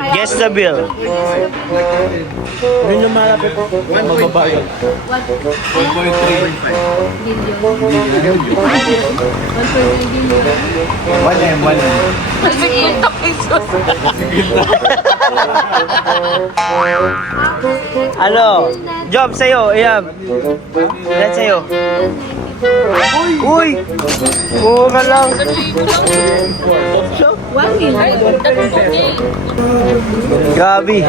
bill. Guess the bill. Yun yung malapit po. Mababa yun. 1.3 Ano? Job sa'yo, Iam. Ilan sa'yo? Uy! Mura lang. 1 million. Grabe.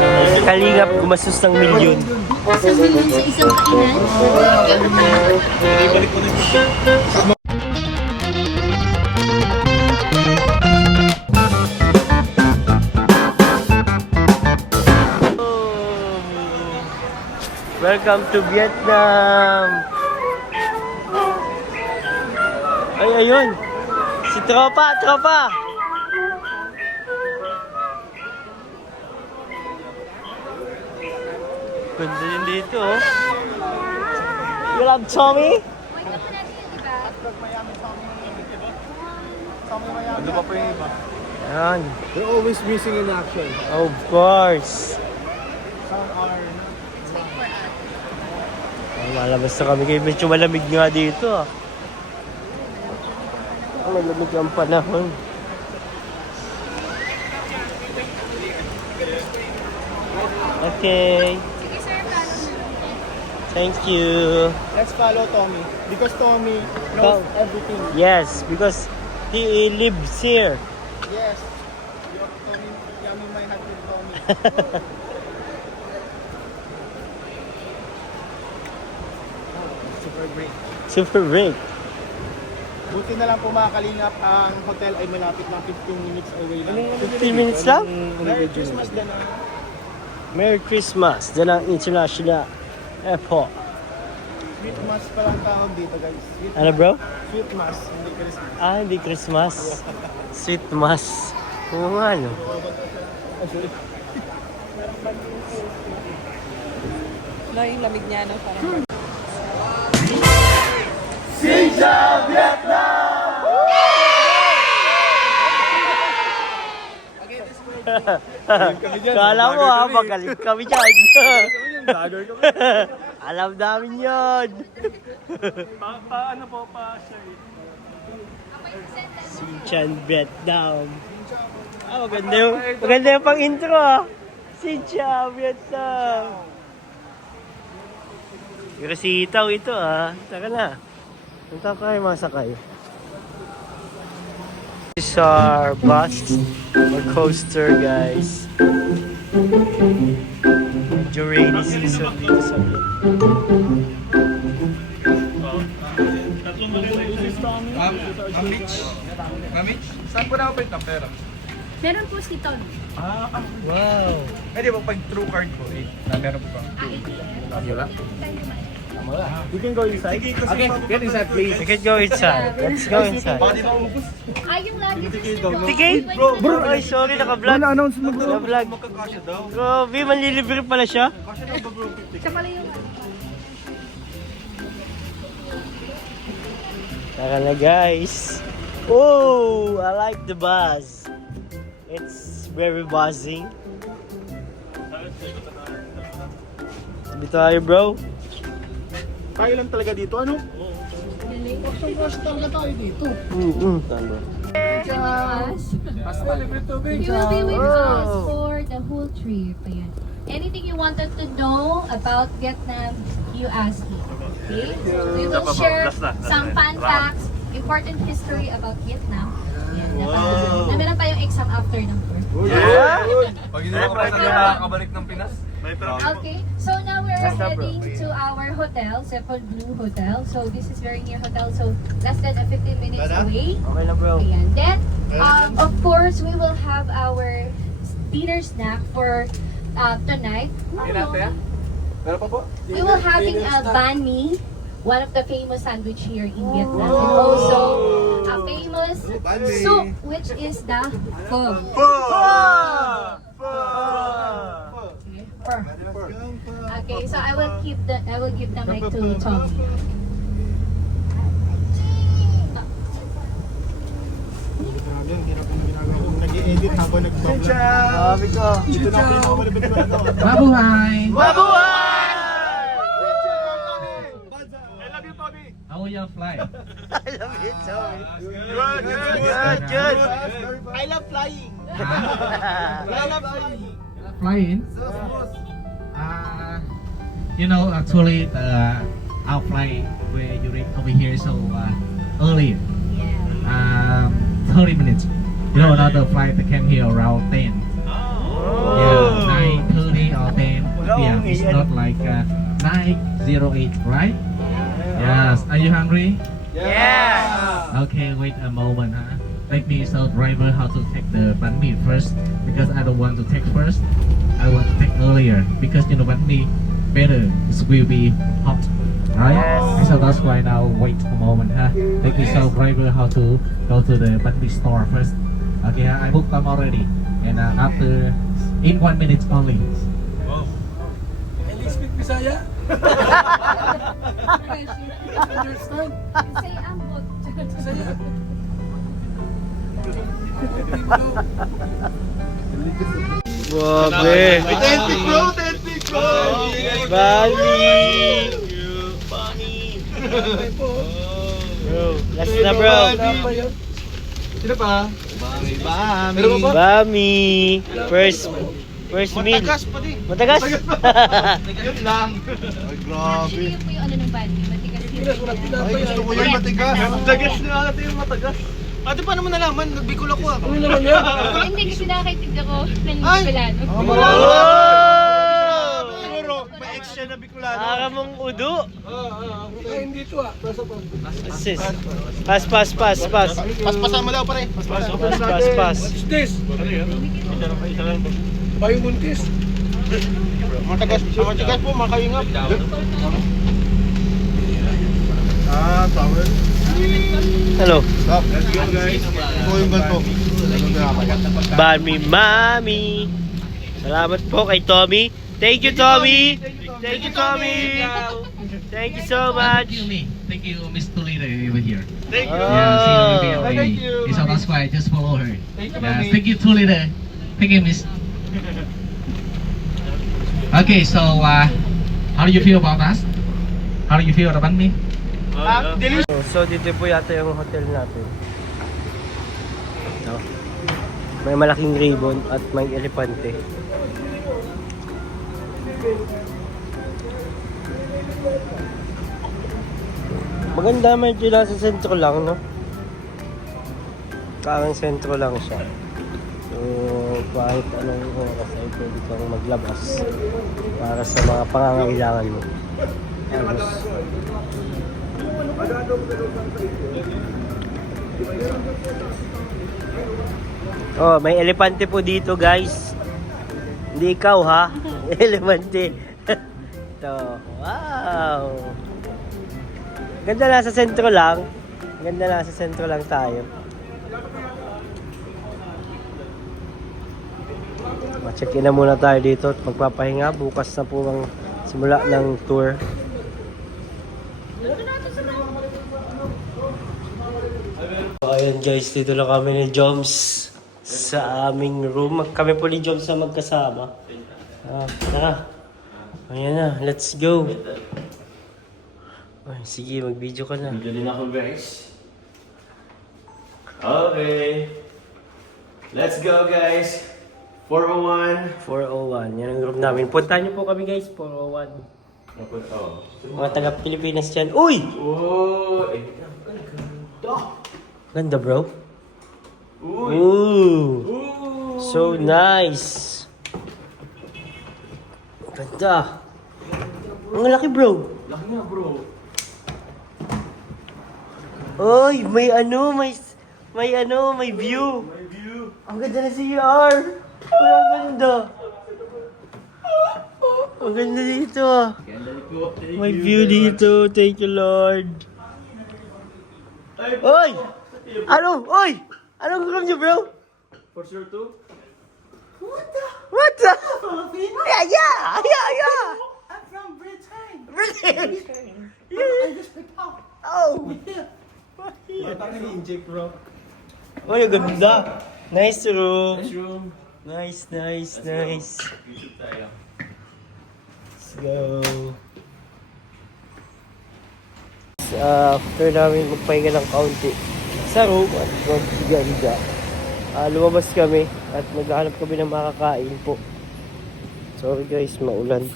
Kalingap gumastos ng milyon. Isang million sa isang kainan. Welcome to Vietnam. Ay, ayun. Si Tropa. Ganda yun dito, oh. You love Tommy? Ano pa po yung iba? Ayan. They're always missing in action. Of course. Some are... Malabas na kami kayo. Medyo malamig nga dito, ah. Malamig ang panahon. Okay. Thank you. Let's follow Tommy. Because Tommy knows everything. Yes, because he lives here. Yes. Your Tommy, yummy my heart with Tommy. Super great. Super great. Buti na lang po mga kalingap, ang hotel ay malapit lang 15 minutes away lang. 15 minutes lang? Merry Christmas din. Merry Christmas. Diyan ang International Airport. Sweet mass pa lang tawag dito guys. Sweet Ano bro? Sweet mass, hindi Christmas. Ah, hindi Christmas. Sweet Mass. Oo nga, no? No, yung lamig niya, no? Parang... Kala mo ha, magaling kami dyan. Alam namin yun. Paano po pa siya eh? Sinchan Vietnam. Ah, maganda yung pang intro ah. Sinchan Vietnam. Pero sitaw ito ah. Taka na. Punta kayo mga sakay. This is our bus or coaster guys. During rainy season dito sa Mamich? Saan po nakapit ang pera? Meron po si Tom. Wow. Pwede po pag true card po eh. Meron po ba? Wala? You can go inside. Okay, get inside please. We can go inside. Let's go inside. Baka di ba umubos? Ay, yung lagi Ticket? Bro, ay sorry, naka-vlog. Na-announce mo bro. Naka-vlog. Magkakasya daw. Grabe, manlilibre pala siya. Kasya daw ba bro? Siya pala yung... Tara na guys. Oh, I like the buzz. It's very buzzing. Sabi tayo bro. Tayo lang talaga dito, ano? Kasya talaga tayo dito. Tama. Basta libre tubig. You will be with us for the whole trip. Ayan. Anything you wanted to know about Vietnam, you ask me. Okay? We will share some fun facts, important history about Vietnam. Ayan. Na meron pa yung exam after ng tour. Yeah. Pag hindi ako pa nakakabalik ng Pinas. Okay, so now we're heading to our hotel, Sepul Blue Hotel. So this is very near hotel, so less than 15 minutes away. Okay na bro. Ayan. Then, of course, we will have our dinner snack for tonight. Meron pa po? We will having a banh mi, one of the famous sandwich here in Vietnam, and also a famous soup, which is the pho. Okay, so I will give the mic to Tom. Grabe, ang hirap ng ginagawa ko. edit habang nag-vlog. Sabi ko. Ito na ako yung Mabuhay! Mabuhay! I love you, Tommy. How will you fly? I love you, Tommy. Good. I love flying. I love flying. Flying? You know, actually, our flight where you read over here so early. 30 minutes. You know, another flight that came here around 10. Yeah, 9:30 or 10. Yeah, it's not like 9:08, right? Yes. Are you hungry? Yeah. Okay, wait a moment. Let me tell driver how to take the banh mi first because I don't want to take first. I want to take earlier because you know banh mi better. It will be hot, right? Yes. So that's why now wait a moment. Let me tell driver how to go to the banh mi store first. Okay, I booked them already, and after in 1 minute only. Say ambot. Grabe. Authentic bro, authentic bro. Bali. Bro, last na bro. Sino pa? Bami. First meal. Matagas pa din. Matagas? Yun lang. Ay, grabe. Actually, yun po yung ano ng bandi. Matigas yun. Ay, gusto ko yung matigas. Matagas na natin yung matagas. Ate, paano mo nalaman? Nagbikol ako ah. Ano naman yan? Hindi kasi nakakaitig ako ng Ay! Bicolano. Siguro, may ex siya na Bicolano. Para mong udo. Ay, hindi ito ah. Sis. Pas. Paspasan mo daw pare. Pas. This. Bayo buntis. Matagas po, makaingap. Power. Hello. Stop. Let's go guys. Ito yung ganito. Bami Mami. Salamat po kay Tommy. Thank you, Tommy. Thank you, Tommy. Thank you so much. Thank you, Miss Tulita over here. Thank you. Yeah, see you video. Thank you. So that's why I just follow her. Thank you, Yeah, Mami. thank you, Tulita. Thank you, Miss. Okay, so how do you feel about us? How do you feel about me? So dito po yata yung hotel natin. No. May malaking ribbon at may elepante. Maganda, medyo nasa sentro lang, no? Parang sentro lang siya. So kahit anong oras ay pwede kang maglabas para sa mga pangangailangan mo. Tapos, oh, may elepante po dito, guys. Hindi ikaw, ha? Elepante. Ito. Wow. Ganda lang sa sentro lang. Ganda lang sa sentro lang tayo. Ma-check-in na muna tayo dito at magpapahinga. Bukas na po ang simula ng tour. So, ayun guys, dito na kami ni Joms sa aming room. Kami po ni Joms na magkasama. Tara. Ayan na, let's go. Ay, sige, mag-video ka na. Video din ako guys. Okay. Let's go guys. 401. 401, yan ang room namin. Puntahan niyo po kami guys, 401. Oh. Mga taga-Pilipinas dyan. Uy! Oh, Ganda bro. Uy. Ooh! Ooh. So nice! Ganda! Ang laki bro! Laki nga bro. Oy, may view. May view. Ang ganda na CR. Uy, ang ganda. Ang ganda dito. May view dito. Thank you, Lord. Oy! Oy! Anong room niyo, bro? For sure too. What the? Yeah. I'm from Britain. British. I just picked up. Oh. Parang ni-inject bro. Oy, ang ganda. Nice room. Nice room. Nice. YouTube tayo. Let's go. After namin magpahinga ng kaunti sa room at maghiga-higa, lumabas kami at naghahanap kami ng makakain po. Sorry guys, maulan.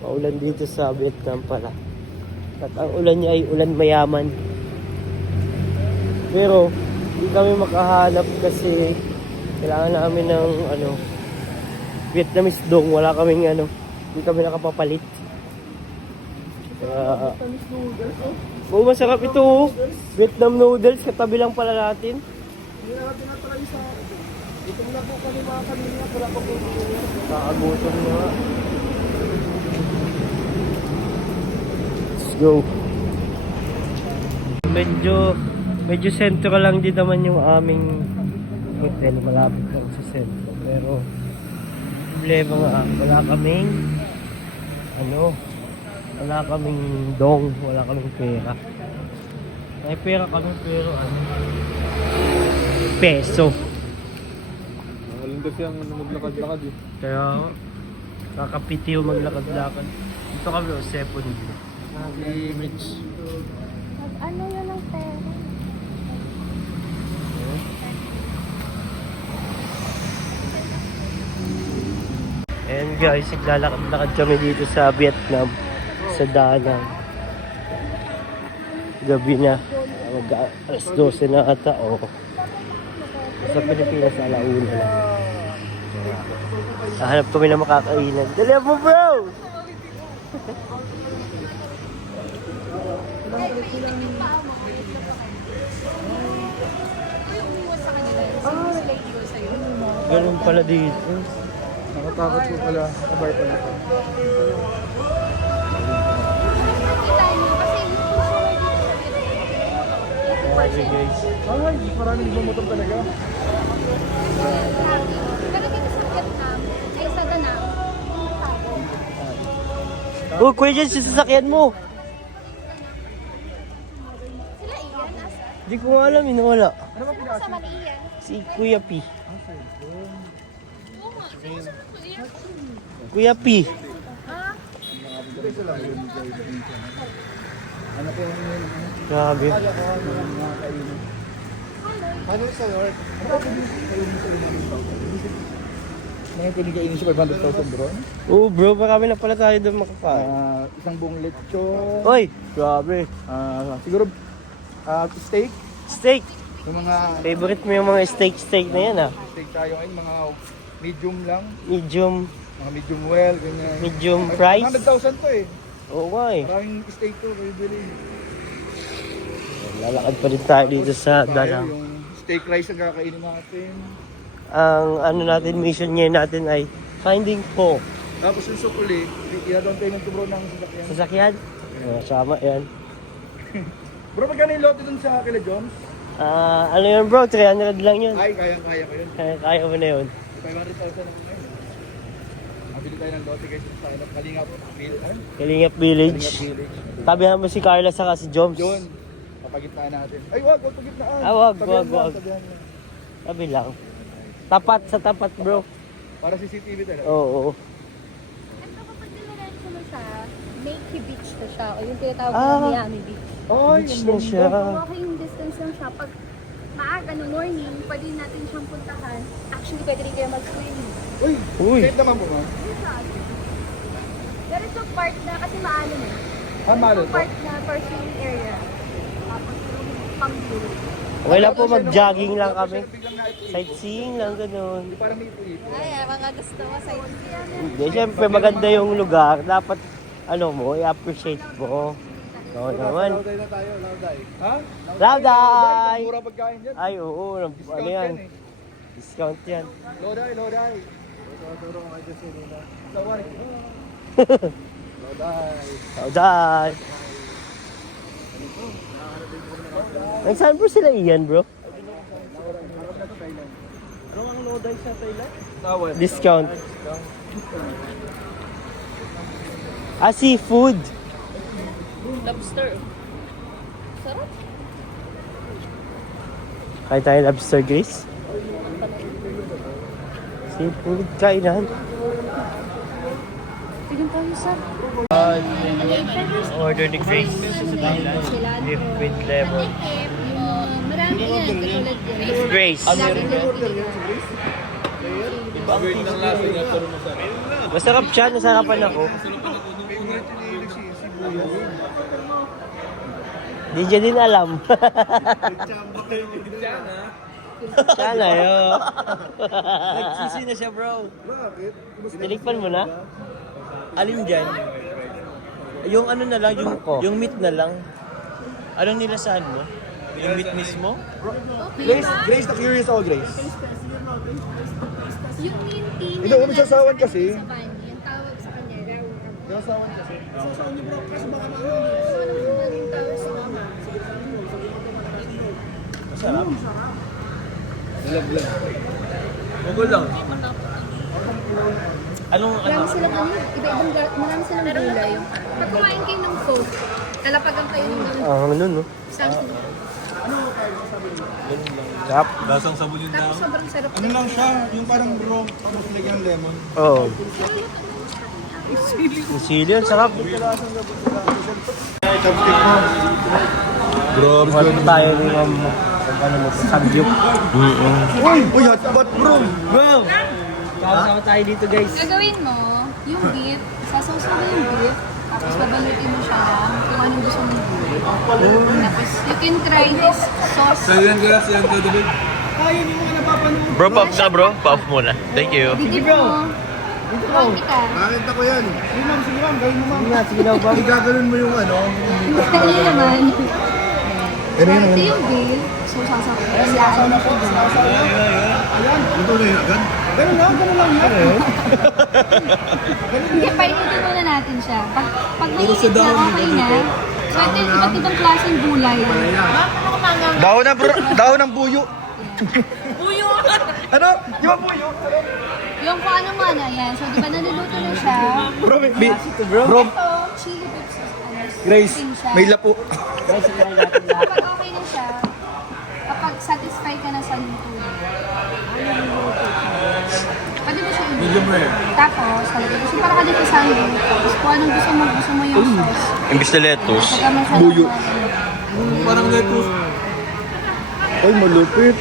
Maulan dito sa Vietnam pala. At ang ulan niya ay ulan mayaman. Pero hindi kami makahanap kasi kailangan namin ng Vietnamese dong. Wala kaming hindi kami nakapapalit. Kaya masarap ito. Vietnam noodles, katabi lang pala natin. Kakagutom na nga. Let's go. Medyo sentro lang din naman yung aming hotel. Malapit lang sa sentro. Pero problema nga, wala kaming dong, wala kaming pera. May pera kami pero peso. Malinda siyang maglakad-lakad eh. Kaya kakapitiw maglakad-lakad. Dito kami o Sepon. Mitch. Ano yun ang pera? And guys, naglalakad-lakad kami dito sa Vietnam, sa Danang. Gabi na, alas 12 na ata, sa Pilipinas, alauna lang. Hahanap kami ng makakainan. Dali mo bro! Ganun pala dito. Nakatakot ko pala. Kabar pala. Grabe guys. Ay, maraming bumotor talaga. Pero dito sa Vietnam, ay sa Danang, Oh, kuya dyan, sasakyan mo. sila iyan, asa? Hindi ko nga alam, wala. Sa Maliiyan. Si Kuya P. Kuya P. Grabe. Ano sa Lord? Ngayon pinigay siya 500,000 bro. Oh bro, marami na pala tayo doon makakain. Isang buong lechon. Oy, grabe. Siguro steak. Steak. Yung mga Favorite mo yung mga steak na yan steak tayo ngayon, mga medium lang. Medium, Mga medium well, ganyan. medium fries. 100,000 to eh. Oo nga eh. Maraming steak to, bibili. Lalakad pa rin tayo dito sa Danang. Yung steak rice ang kakainin natin. Ang natin, mission ngayon natin ay finding po. Tapos yung sukuli, i-down payment to bro ng sasakyan. Sasakyan? Sama yan. Bro, magkano yung lote dun sa Kila Jones? Ano yun bro? 300 lang yun. Ay, kaya ko yun. Kaya mo na yun. 500,000 na po ngayon. Mabili tayo ng lote guys sa Kalingap Village. Kalingap Village. Tabihan mo si Carla saka si Joms. Yun, papagitnaan natin. Ay, wag pagitnaan. Wag. Sabihan mo. Tabi lang. Tapat sa tapat bro. Para CCTV talaga. Oo. Ito kapag nilarenso mo siya, Makey Beach na siya, o yung tinatawag Ah. na Miami Beach. Ay, Beach na siya. Walking distance lang siya. Pag maaga no morning, pwede natin siyang puntahan. Actually, pwede rin kayo mag-swimming. Uy, safe naman po ma'am. There is a part na, kasi maalo na. Malo Yung part na for swimming area. Tapos yung pang-view. Okay lang po, mag-jogging lang kami. Sightseeing lang, ganun. Parang may ito. Ay, mga gusto mo sa Hindi, syempre maganda yung lugar. Dapat, i-appreciate mo. Oo naman. Lauday na tayo, Lauday. Ha? Lauday! Mura pagkain dyan. Ay, oo. Ano Discount yan? yan eh. Discount yan. Lauday. Turo ko kayo sa nila. Tawari. Lauday. Lauday! Saan po sila iyan, bro? Ano ang Lauday sa Thailand? Tawad. Discount. Seafood. lobster. Sarap. Kaya tayo lobster, Grace. Seafood kainan. Tignan tayo, sir. Order ni Grace. Beef with lemon. Marami yan. Katulad yan. Grace. Lagi na Masarap siya, nasarapan ako. Di niya din alam. Siya na yun. Nagsisi na siya, bro. Tinikpan mo na? Alin dyan? Yung ano na lang, yung meat na lang. Anong nilasahan mo? Yung meat mismo? Grace, Grace, na-curious ako, Grace. yung minty na Hindi, may sasawan kasi. sa bani, yung tawag sa kanya, raw. Sasawan kasi. Sasawan niyo bro, kasi baka Yung tawag sa kanya. Mugol lang. Anong Marami silang ano, iba-ibang, marami silang gulay. Pag kumain kayo ng food, talapagan kayo ng Ano, no? isang Sarap. Lasang sabon yun tapos sobrang sarap. Ano lang siya, yung parang bro, tapos lagyan ng lemon. Oo. Yung sili, ang sarap. Chopstick mo. Bro, Wala pa tayo ng ano mo, samgyup. Uy, hotpot bro. Bro! Kasama tayo dito, guys. Gagawin mo, yung beef, sasawsaw mo yung beef, tapos babalutin mo siya kung anong gusto mong beef. Tapos you can try this sauce. Bro, pop na bro. Pop muna. Thank you. Didip mo. Turuan kita. Nakita ko yan. Sige ma'am, gawin mo ma'am. Sige na, sige na, bro. Igaganon mo yung ano. Ano naman? Ano yun? Ito yung beef. So, sasaw. Sasawsaw na siya. Ito na yun agad. Ganun lang yan. Hindi, painitin muna natin siya. Pag mainit na, okay na. So, ito yung iba't ibang klaseng gulay. Dahon ng buyo. Buyo? Ano? Di ba buyo? Yung kung ano man, ayan. So, di ba naluluto na siya? Bro, Ito, chili beef sauce. Grace, Siya. may lapo. Kapag okay na siya, kapag satisfied ka na sa luto niya, pwede mo siya i-medium. Tapos, halagay mo siya para ka dito sa luto. Tapos kung anong gusto mo yung sauce. Imbis na lettuce. Saka mo siya Buyo. Parang lettuce. Ay, malupit.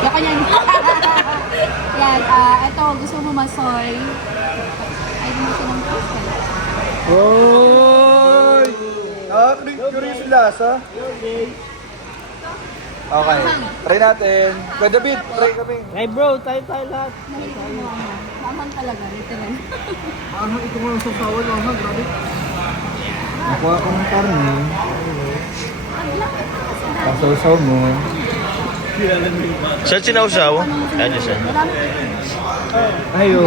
Yan kanya. Yan, ito, gusto mo masoy. Ay, mo siya ng sauce. Oy! Curious yung lasa. Okay, try natin. Pwede bit, try kami. Hey, bro, tayo lahat. Naman talaga, literal. Ano ito nga ang sasawan lang ha, grabe. Nakuha ko ng karne. Pasaw-saw mo. Saan sinausaw? Ano siya? Ayo.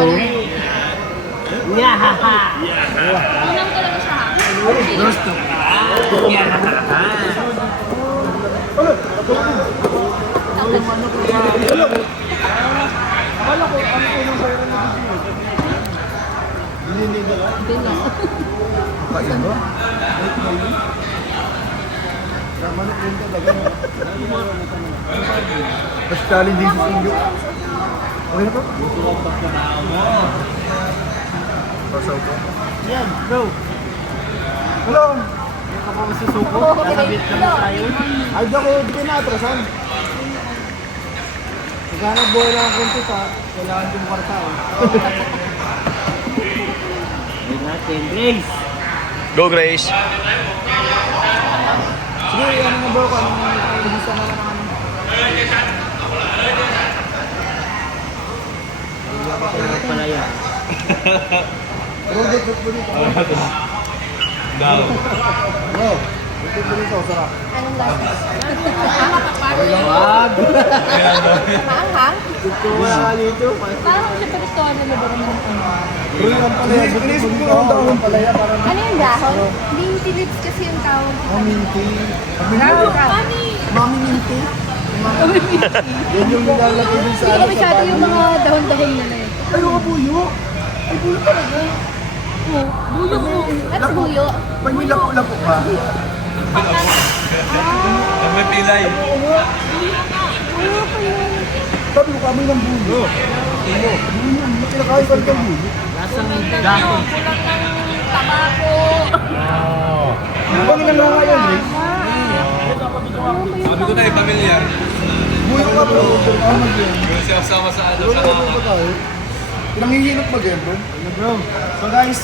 Nyahaha! Unang talaga siya. Kain mo? Manok din talaga. Mas challenging sa singyo. Okay na to? Pasaw ko. Yan, bro. Hello! Yung kapag susuko, nasabit ka na tayo. Ay, di ako, di ko naatrasan. Naghanap buhay lang ang konti ha. Kailangan din kwarta eh. Ayun natin, Grace. Go, Grace. Sige, ano na bro, kung anong gusto naman ng ano. Sarap pala yan. Bro, get mo dito. Bro, get mo dito, sarap. Anong lasa? Wag! Maanghang? Gusto mo na dito. Parang siya pa gusto na libo naman ng ano. Bro, yung palaya, inisip ko ang dahon palaya para Ano yung dahon? Minty lips kasi yung tawag. maminti. Mami! Mami minti. Yan yung nilalagay din sa Hindi ko ano sa masyado yung bani. mga dahon-dahon na na yun. Ay, yung buyo. Ay, buyo talaga. Buyo mo. That's buyo. Pag may lapo-lapo ka. May pilay. Sabi ko kami ng buyo. Kinakain ka rin buyo. Lasang gato. Kulang ng tabako. Ano bang nanganga yan, Grace? Sabi ko na pamilyar. Buyo ka bro. Ano mag-yan? Sama sa ano Bro, ano ba tayo? Nanghihilot mag-yan bro. Bro. So guys,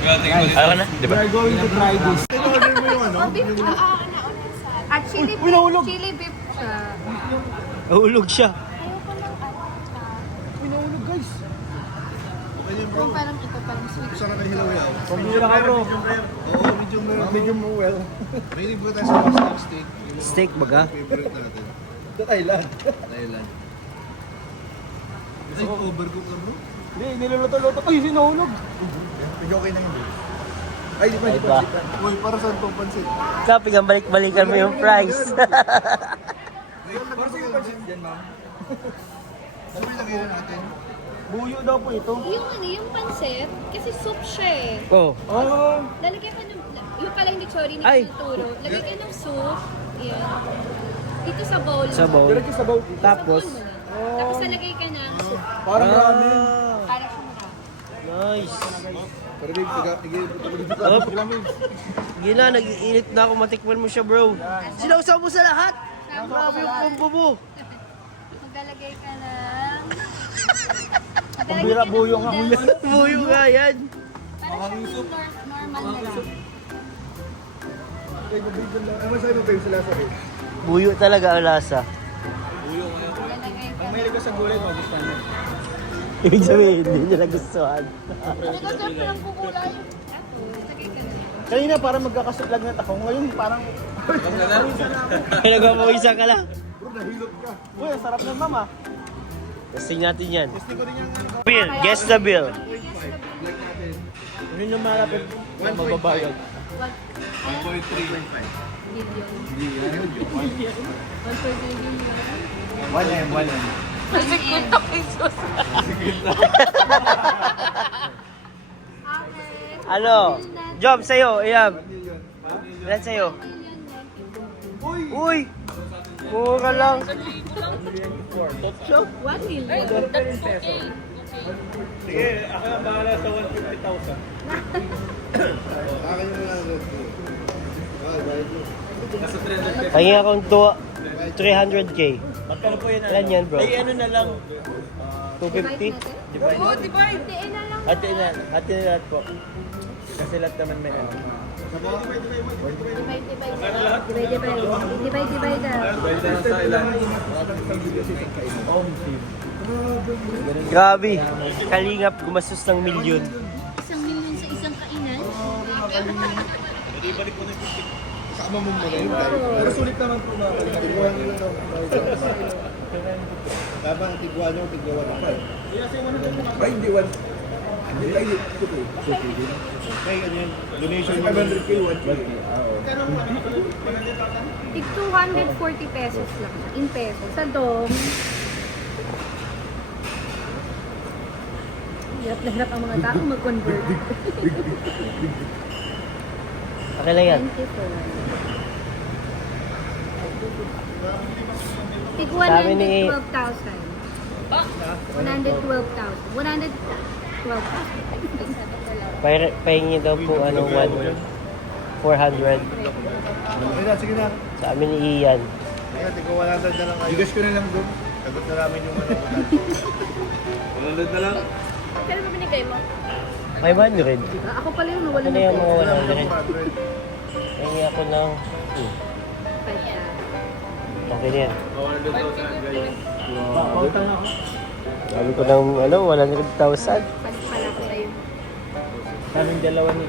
Ayaw ka na, di we ba? are going to try this. In-order mo yung ano? At chili Uy, nahulog. chili beef siya. Nahulog siya. Ayoko ng Uy, nahulog guys. Okay yan bro. Kung parang ito, parang sweet. Sarap na hilaw yan. Pambira ka bro. Oo, medium rare. Medium well. May libre tayo sa steak. Steak baga? Favorite natin. Sa Thailand. Thailand. Gusto ko overcook na bro? Hindi, niluluto-luto. Uy, sinahulog. Medyo okay na yun bro. Ay, di ba? Ay ba? Uy, para saan itong pansit? Kapig ang balik-balikan mo yung price. Para saan yung pansit dyan, ma'am? Ano yung lagyan natin? Buyo daw po ito. Yung ano, yung pansit, kasi soup siya eh. Oh. Oh. Lalagyan ka ng, yung pala hindi, sorry, hindi Ay. ko naturo. Lagyan ka ng soup, yan. Dito sa bowl. Sa bowl. Direct sa bowl. Tapos? Sa bowl mo na. Tapos lalagay ka ng soup. Parang ramen. Para siyang wrap. Nice. Pero babe, Up. Sige na, nag-iinit na ako. Matikman mo siya, bro. Sinausaw mo sa lahat. Grabe yung combo mo. Maglalagay ka ng... Pambira, buyo nga mo yan. Buyo nga yan. Para siyang normal na wrap. Ano sa'yo mo babe sa lasa babe? Buyo talaga ang lasa. Lalagay ka. Mahilig ka sa gulay, magustuhan mo. Ibig sabihin, hindi niya nagustuhan. Ano ka siyempre ang kukulay? Tapos, lagay ka na. Kanina parang magkakasiplag na ako. Ngayon parang... Kaya nagpapawisa ka lang. Bro, nahilot ka. Uy, ang sarap ng mama. Testing natin yan. Testing ko rin yung ano. Bill, guess the bill. Like natin. Yun yung malapit na mababayad. 1M. Ano? Job sa'yo, Iyam. Ilan sa'yo? Uy! Mura lang. Job. 1 million. Sige, ako na bahala sa 150,000. Akin yung lang. Pahingi akong 300k. Magkano po yun? Ilan yan, bro? Ay, ano na lang. 250? Oo, diba? Hindi na lang. Ate na lahat po. Kasi lahat naman may ano. Divide na. Grabe. Kalingap, gumastos ng milyon. 1 million sa isang kainan. Kasama mo muna yun. Pero sulit naman po mga kalingap. Tiguan nyo lang daw. Tama, tiguan nyo, tiguan nyo. Ay, hindi, one. Hindi, ay, ito po. Ay, ano yun? Donation nyo. 500k, 1k. Tig 240 pesos lang. In pesos. Sa dom. Hirap na hirap ang mga tao mag-convert. Okay lang yan. 24. Tig Sabi ni- 112,000. 112,000. 112,000. Pahingi daw po, 400. Okay na, sige na. Sa amin ni Ian. Sige na, tigwa 100 na lang kayo. Bigas ko na lang doon. Sagot na namin yung ano. 100 na lang. Kailan mo binigay mo? 500. Ako pala yung nawala Ano ng yung mga 100. 100? Pahingi ako ng... Okay na yan. Sabi ko ng 100,000. Palit pala ko sa'yo. Kaming dalawa ni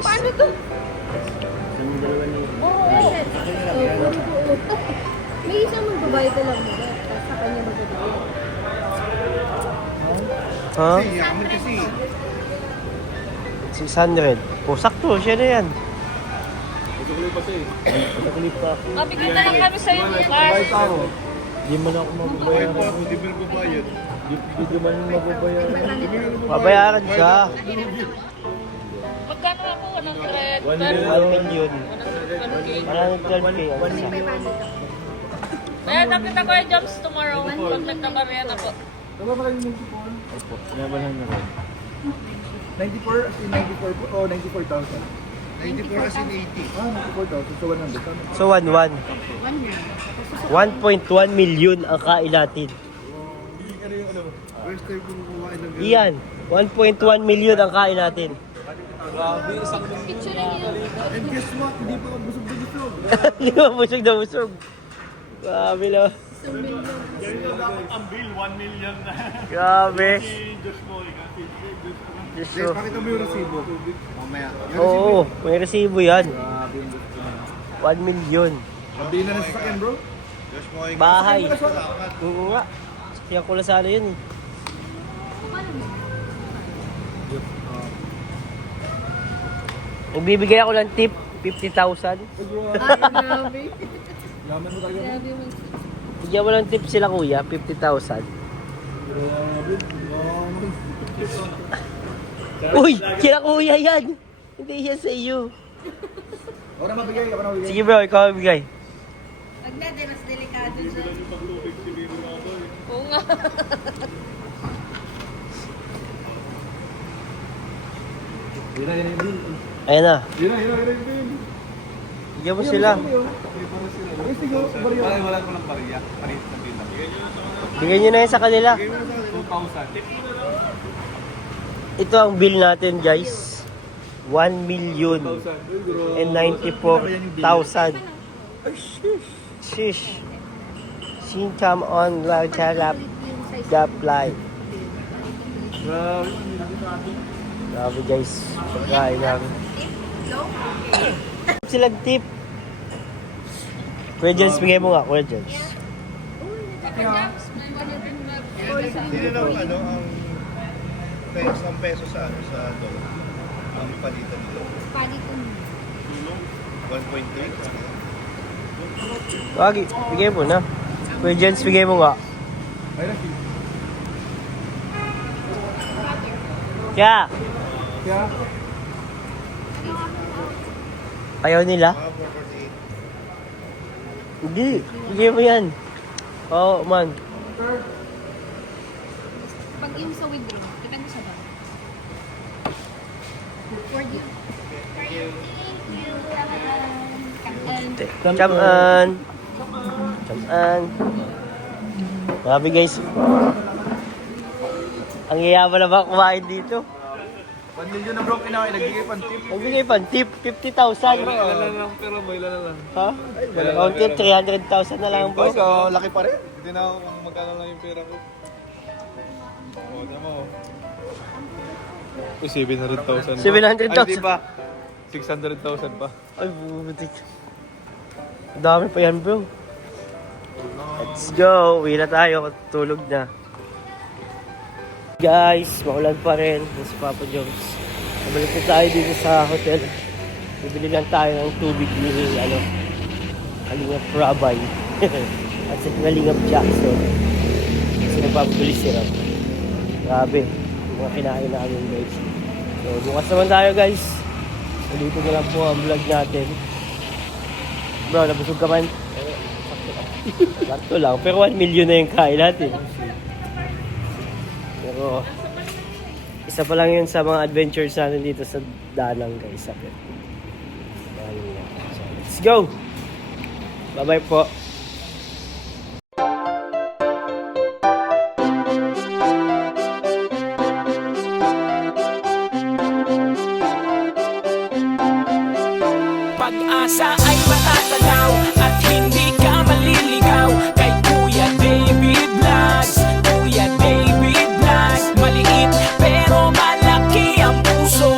Paano to? Kaming dalawa ni Oo, yan. Oo. May isang magbabayad ka lang mo. Tapos sa kanya magbabayad. Ha? Kasi, yaman kasi. 600. Po, sakto. Siya na yan. Nakaklip pa ako. Mabigyan na lang kami sa'yo ni Bayad ako. Di man ako Bayad mababayaran. pa ako, di ba nagbabayad? Di man mababayaran. Babayaran siya. Magkano ako? 100? 1 million. 112k ang isa. Kaya nakita ko yung jobs tomorrow. Contact number yan ako. Tama ba kayo 94? Opo, nabahan na rin. 94 as in 94 po? O, 94,000. 94 as in 80. Ah, 94,000. So 100. Tama. So 1-1. 1.1 million ang kain natin. Ano yung ano? First time ko kukuhain ng ganun. Iyan, 1.1 million ang kain natin. Picture niyo. And guess what? Hindi pa ako busog na busog. Hindi mo busog na busog. Grabe na. Grabe. Diyos Then, ko. pakita mo yung resibo. Mamaya. Oo, may resibo yan. Grabe yung gusto mo. 1 million. Pabili na ng sasakyan, bro. Bahay. Oo nga. Kaya ko lang sana yun eh. Nagbibigay ako ng tip, 50,000. Ay, grabe. Laman mo talaga. Grabe mo. Bigyan mo ng tip sila kuya, 50,000. Grabe. Wow. Uy! Kila kuya yan! Hindi yan sa iyo. Ako na mabigay, ako na mabigay. Sige bro, ikaw ang bigay. Pag na, mas delikado dyan. Oo nga. Yun na, yun na, yun na. Ayan na. Yun na, yun na, yun na, yun na. Bigyan mo sila. Okay, sige, bariya. Wala ko ng pariya. Parit na bilang. Bigyan nyo na yan sa kanila. 2,000. Ito ang bill natin guys. 1,094,000. Shish. Sincam on Lautarap Dapline. Grabe guys. Pagkain namin. Silang tip. Kuya Jens, bigay mo nga. Kuya Jens. Hindi na lang, ano, ang peso sa, ano, sa dollar. Ang palitan nila. Palito mo. 1.3. Wagi, bigay mo na. Kuya Jens, bigay mo nga. Ay, lang. Kaya, Kaya, ayaw nila? 448. Hindi, bigay mo yan. Oo, man. Pag yung sa withdraw, kita mo sa ba? For you. Come on. Come on. Grabe guys. Ang yayaman na ba kumain dito? 1 million na bro, kinakain. Nagbigay pang tip. Magbigay pa, tip, 50,000. Ilan lang pera mo, ilan na lang. Ha? Ang tip, 300,000 na lang po. Boy, so, laki pa rin. Hindi na ako kung magkano lang yung pera ko. Oo, tama mo. Uy, 700,000 pa. 700,000. Ay, di pa. 600,000 pa. Ay, butik. Ang dami pa yan, bro. Let's go. Uwi na tayo. Tulog na. Guys, maulan pa rin. Si Papa Jones. Nabalik na tayo dito sa hotel. Bibili lang tayo ng tubig ni, Kalingap Rabay. At sa Kalingap Jackson. Kasi nagpapabili sila. Grabe. Yung mga kinain namin, guys. So, bukas naman tayo, guys. Dito na lang po ang vlog natin. Bro, nabusog ka man? Sakto lang. Pero 1 million na yung kain natin. Pero, isa pa lang yun sa mga adventures natin dito sa Danang, guys. Sakit. So, let's go! Bye-bye po. Pag-asa ay matatanaw at hindi ka maliligaw kay Kuya David Vlogs. Kuya David Vlogs, maliit pero malaki ang puso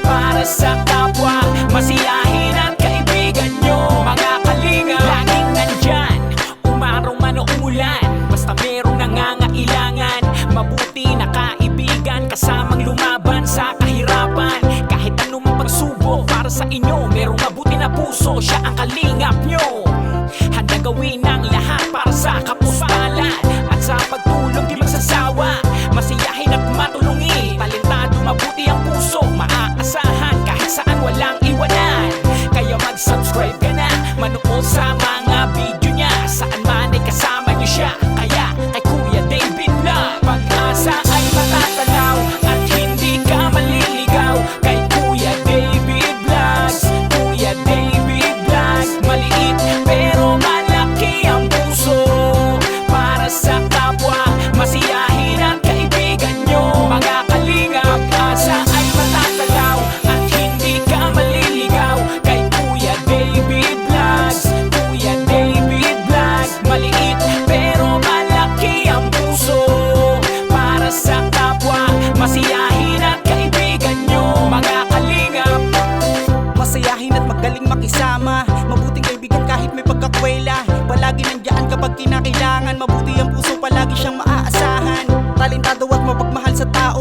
para sa kapwa, masiyahin at kaibigan nyo. Mga kalinga, laging nandyan, umaraw man o umulan, basta merong nangangailangan. Mabuti na kaibigan, kasamang lumaban sa kahirapan. Kahit anumang pagsubok para sa inyo, merong mabuti na puso, siya ang kalingap nyo. Handa gawin ang lahat para sa kapuspalad at sa pagtulong di magsasawa, masiyahin at matulungin. Talentado, mabuti ang puso, maaasahan kahit saan walang iwanan. Kaya mag-subscribe ka na, manood sa mga video niya saan man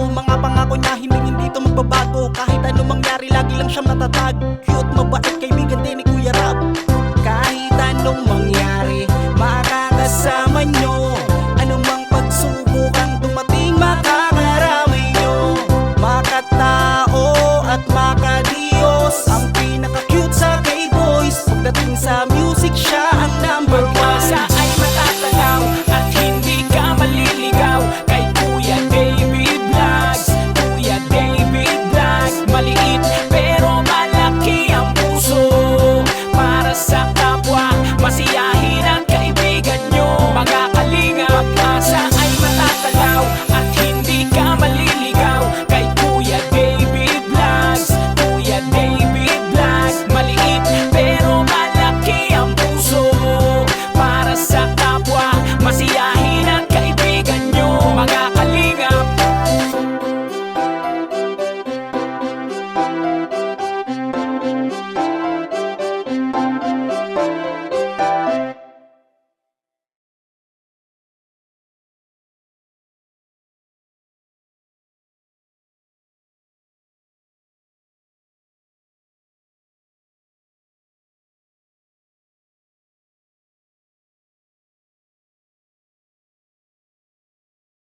tao. Mga pangako niya hindi to magbabago. Kahit ano mangyari lagi lang siyang natatag. Cute, mabait, kaibigan